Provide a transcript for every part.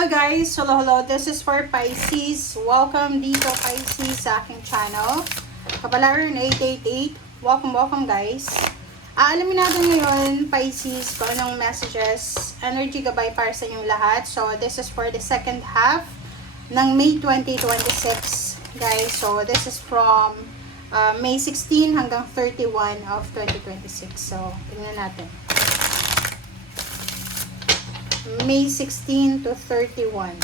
Hello guys! Hello! This is for Pisces. Welcome dito Pisces sa aking channel. Kapalaran 888. Welcome guys. Alamin natin ngayon Pisces kung anong messages, energy gabay para sa inyong lahat. So this is for the second half ng May 2026 guys. So this is from May 16 hanggang 31 of 2026. So tingnan natin. May 16 to 31.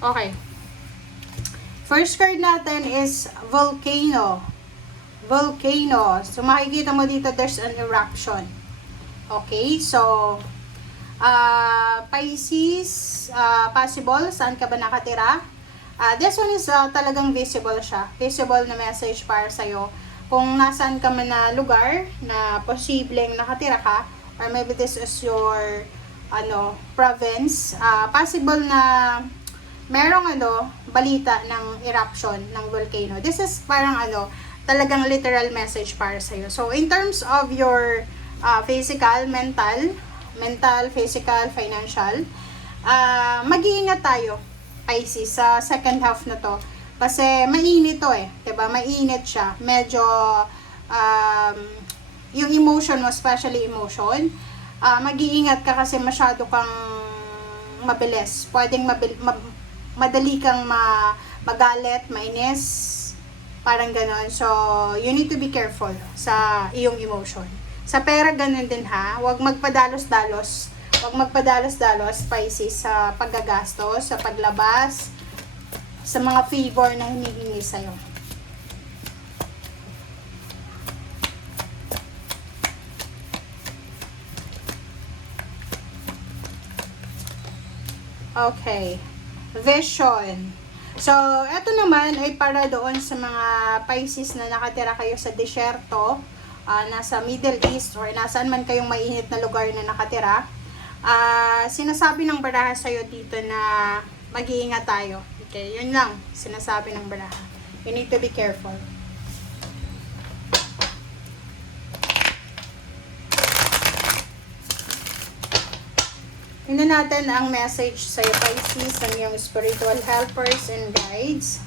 Okay. First card natin is Volcano. Volcano. So makikita mo dito there's an eruption. Okay, so Pisces, possible, saan ka ba nakatira? This one is talagang visible siya. Visible na message para sa'yo. Kung nasaan ka man na lugar na posibleng nakatira ka, or maybe this is your province, possible na merong balita ng eruption ng volcano. This is parang talagang literal message para sa'yo. So, in terms of your physical, mental, physical, financial, mag-iingat tayo Pisces sa second half na to kasi mainit to diba? Mainit siya, medyo yung emotion mo, especially emotion, mag-iingat ka kasi masyado kang mabilis, pwedeng madali kang magalit, mainis, parang ganon. So you need to be careful sa iyong emotion. Sa pera ganon din ha, huwag magpadalos-dalos. Huwag magpadalos-dalos, Pisces, sa paggagastos, sa paglabas, sa mga favor na hinihingi sa'yo. Okay. Vision. So, eto naman ay para doon sa mga Pisces na nakatira kayo sa disyerto, nasa Middle East, or nasaan man kayong mainit na lugar na nakatira. Sinasabi ng baraha sa'yo dito na mag-iingat tayo. Okay, yun lang. Sinasabi ng baraha. You need to be careful. Tingnan natin ang message sa'yo, Pisces, ng iyong spiritual helpers and guides.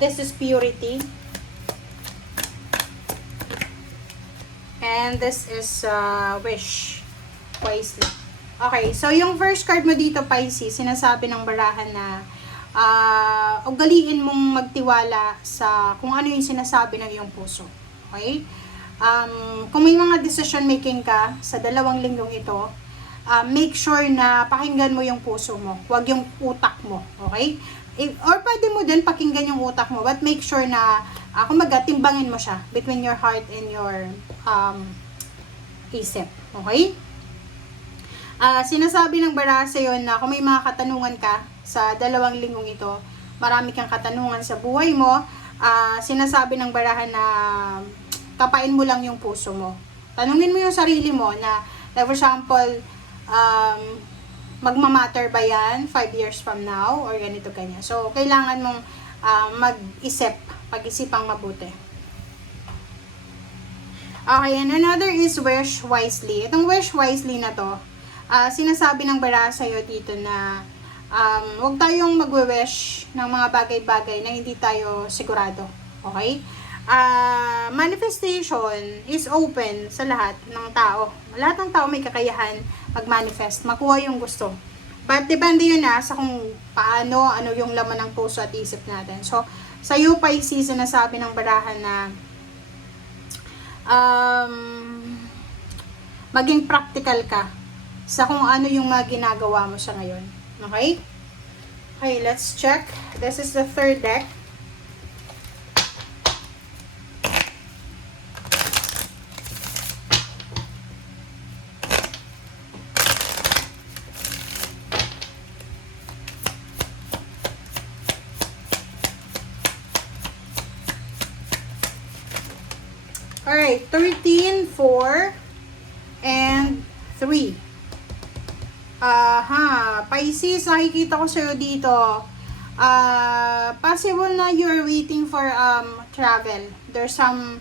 This is purity. And this is wish wisely. Okay, so yung first card mo dito, Pisces, sinasabi ng barahan na ugaliin mong magtiwala sa kung ano yung sinasabi ng iyong puso. Okay? Kung may mga decision making ka sa 2 linggong ito, make sure na pakinggan mo yung puso mo, huwag yung utak mo. Okay? Or pwede mo din pakinggan yung utak mo, but make sure na kumbaga timbangin mo siya between your heart and your isip. Okay? Sinasabi ng baraha sa'yo na kung may mga katanungan ka sa 2 linggong ito, marami kang katanungan sa buhay mo, sinasabi ng baraha na kapain mo lang yung puso mo. Tanungin mo yung sarili mo na, like for example, magmamatter ba yan 5 years from now or ganito kanya. So, kailangan mong mag-isip, pag-isipang mabuti. Okay, and another is wish wisely. Itong wish wisely na to, sinasabi ng baraha sa'yo dito na huwag tayong magwe-wish ng mga bagay-bagay na hindi tayo sigurado. Okay? Manifestation is open sa lahat ng tao. Lahat ng tao may kakayahan mag-manifest, makuha yung gusto. But depende yun sa kung paano, ano yung laman ng puso at isip natin. So, sa iyo, Pisces, sinasabi ng barahan na maging practical ka sa kung ano yung mga ginagawa mo sa ngayon. Okay? Okay, let's check. This is the third deck. Alright, 13, 4, and Pisces, nakikita ko sa'yo dito. Possible na you're waiting for travel. There's some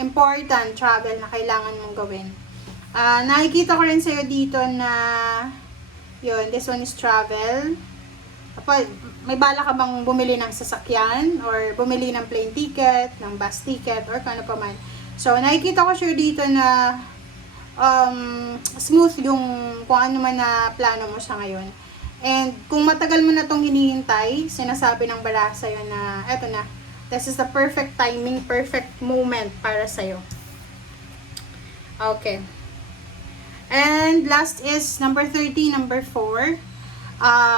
important travel na kailangan mong gawin. Nakikita ko rin sa'yo dito na yun, this one is travel. May bala ka bang bumili ng sasakyan or bumili ng plane ticket, ng bus ticket, or kano pa man. So, nakikita ko sure dito na smooth yung kung ano man na plano mo sa ngayon. And kung matagal mo na itong hinihintay, sinasabi ng baraha sa'yo na eto na, this is the perfect timing, perfect moment para sa'yo. Okay. And last is number 30, number 4.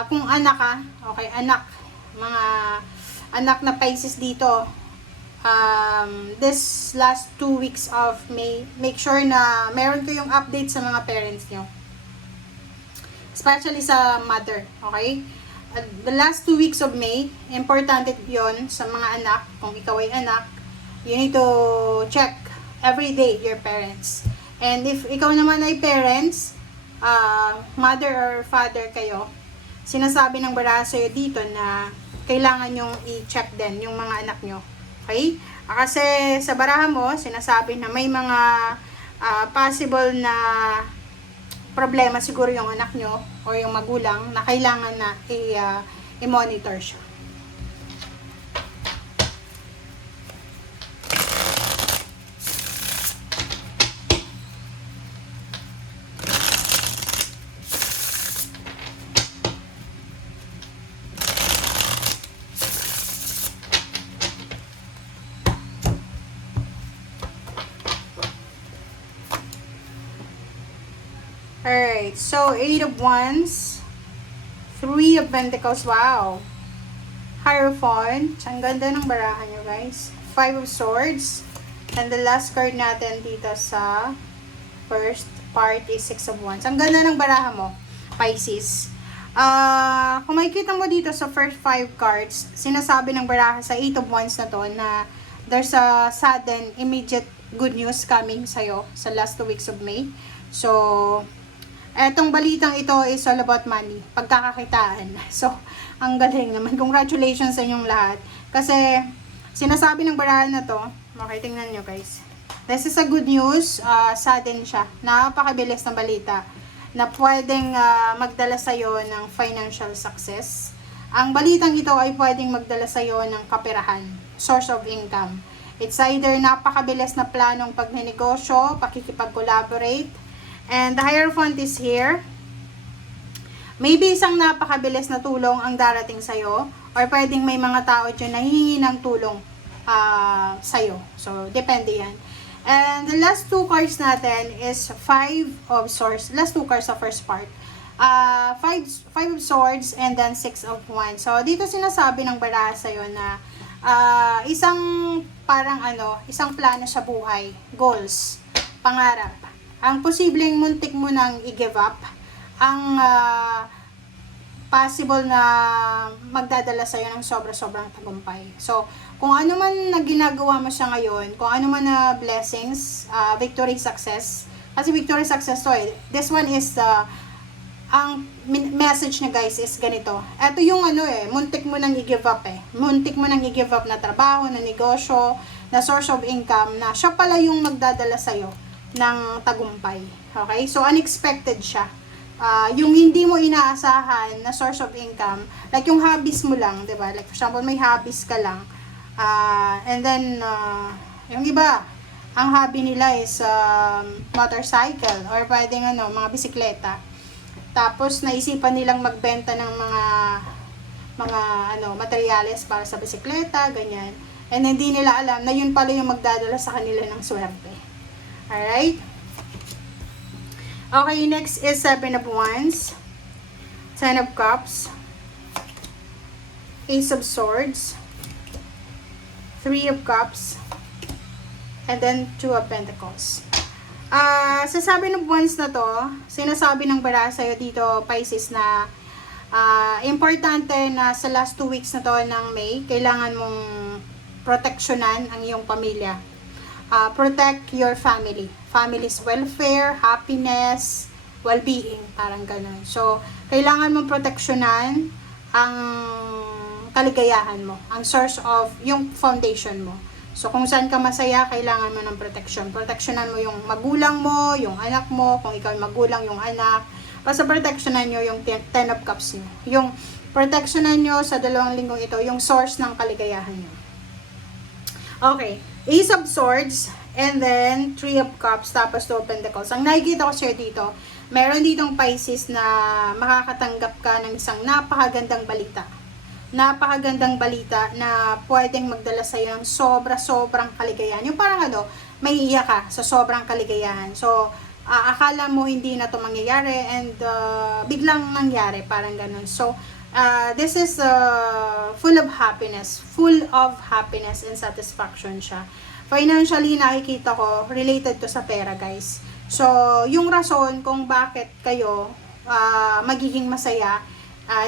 Kung anak ka, okay, anak, mga anak na Pisces dito, this last 2 weeks of May, make sure na meron kayong update sa mga parents nyo. Especially sa mother, okay? The last 2 weeks of May, importante yon sa mga anak. Kung ikaw ay anak, you need to check every day your parents. And if ikaw naman ay parents, mother or father kayo, sinasabi ng baraha sa'yo dito na kailangan nyong i-check din yung mga anak nyo. Okay? Kasi sa baraha mo, sinasabi na may mga possible na problema siguro yung anak nyo o yung magulang na kailangan na i-monitor siya. Alright, so 8 of Wands, 3 of Pentacles, wow. Hierophant, ang ganda ng barahan nyo guys. 5 of Swords, and the last card natin dito sa first part is 6 of Wands. Ang ganda ng baraha mo, Pisces. Kung makikita mo dito sa first 5 cards, sinasabi ng baraha sa 8 of Wands na to na there's a sudden, immediate good news coming sa'yo sa last 2 weeks of May. So, etong balitang ito is all about money, pagkakakitaan. So, ang galing naman. Congratulations sa inyong lahat. Kasi, sinasabi ng barahan na to, okay, tingnan nyo guys. This is a good news, sudden siya. Napakabilis ng balita na pwedeng magdala sa'yo ng financial success. Ang balitang ito ay pwedeng magdala sa'yo ng kaperahan, source of income. It's either napakabilis na planong pagnenegosyo, pakikipag-collaborate, and the Hierophant is here. Maybe isang napakabilis na tulong ang darating sa'yo, or pwedeng may mga tao dyan na hihingi ng tulong sa'yo. So, depende yan. And the last 2 cards natin is 5 of Swords. Last 2 cards sa first part. 5 of Swords and then 6 of Wands. So, dito sinasabi ng baraha sa'yo na isang isang plano sa buhay, goals, pangarap. Ang posibleng muntik mo nang i-give up, ang possible na magdadala sa'yo ng sobra-sobrang tagumpay. So, kung ano man na ginagawa mo siya ngayon, kung ano man na blessings, victory, success, kasi victory, success to eh. This one is, ang message na guys is ganito. Ito yung muntik mo nang i-give up eh. Muntik mo nang i-give up na trabaho, na negosyo, na source of income, na siya pala yung magdadala sa'yo ng tagumpay. Okay? So, unexpected siya. Yung hindi mo inaasahan na source of income, like yung hobbies mo lang, diba? Like, for example, may hobbies ka lang. And then, yung iba, ang hobby nila is motorcycle or pwedeng mga bisikleta. Tapos, naisipan nilang magbenta ng mga materyales para sa bisikleta, ganyan. And hindi nila alam na yun pala yung magdadala sa kanila ng swerte. Alright? Okay, next is 7 of Wands, 10 of Cups, Ace of Swords, 3 of Cups, and then 2 of Pentacles. Sa 7 of Wands na to, sinasabi ng baraha sa'yo dito, Pisces, na importante na sa last 2 weeks na to ng May, kailangan mong proteksyonan ang iyong pamilya. Protect your family. Family's welfare, happiness, well-being, parang ganun. So, kailangan mong proteksyonan ang kaligayahan mo, ang source of, yung foundation mo. So, kung saan ka masaya, kailangan mo ng protection. Proteksyonan mo yung magulang mo, yung anak mo, kung ikaw yung magulang, yung anak. Basta proteksyonan nyo yung 10 of cups nyo. Yung proteksyonan nyo sa 2 linggong ito, yung source ng kaligayahan nyo. Okay, Ace of Swords, and then 3 of Cups, tapos 2 of Pentacles. Ang nakikita ko sa'yo dito, meron ditong Pisces na makakatanggap ka ng isang napakagandang balita. Napakagandang balita na pwedeng magdala sa'yo ng sobrang kaligayahan. Yung parang may iiyak ka sa sobrang kaligayahan. So, akala mo hindi na to mangyayari and biglang nangyari, parang ganun. So, this is full of happiness and satisfaction siya. Financially, nakikita ko, related to sa pera, guys. So, yung rason kung bakit kayo magiging masaya,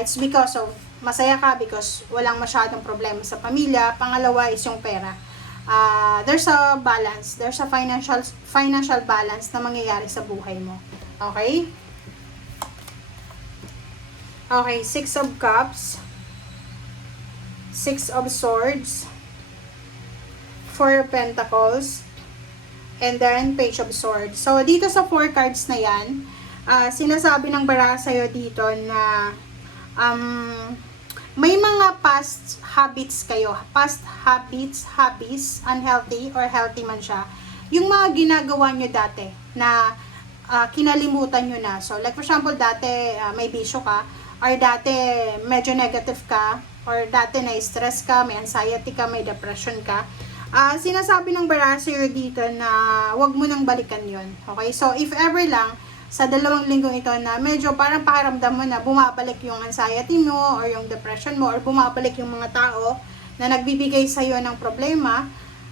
it's because of, masaya ka because walang masyadong problema sa pamilya. Pangalawa is yung pera. There's a balance, there's a financial balance na mangyayari sa buhay mo. Okay? Okay, 6 of Cups, 6 of Swords, 4 of Pentacles, and then Page of Swords. So, dito sa 4 cards na yan, sinasabi ng bara sa'yo dito na may mga past habits kayo, hobbies, unhealthy or healthy man siya. Yung mga ginagawa nyo dati na kinalimutan nyo na. So, like for example, dati may bisyo ka, or dati medyo negative ka, or dati na-stress ka, may anxiety ka, may depression ka. Sinasabi ng bara sa'yo dito na wag mo nang balikan yon. Okay? So, if ever lang, sa 2 linggong ito na medyo parang pakiramdam mo na bumabalik yung anxiety mo, or yung depression mo, or bumabalik yung mga tao na nagbibigay sa'yo ng problema,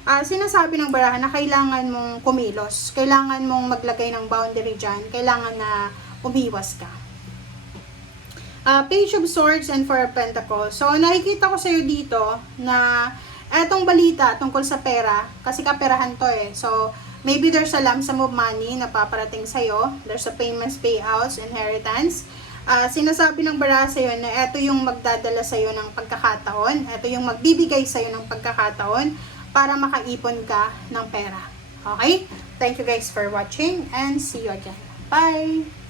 sinasabi ng barahan na kailangan mong kumilos, kailangan mong maglagay ng boundary dyan, kailangan na umiwas ka. Page of Swords and 4 of Pentacles. So, nakikita ko sa'yo dito na etong balita tungkol sa pera, kasi kaperahan to eh. So, maybe there's a lump sum of money na paparating sa'yo. There's a payments, payouts, inheritance. Sinasabi ng bara sa'yo na eto yung magdadala sa'yo ng pagkakataon. Eto yung magbibigay sa'yo ng pagkakataon para makaipon ka ng pera. Okay? Thank you guys for watching and see you again. Bye!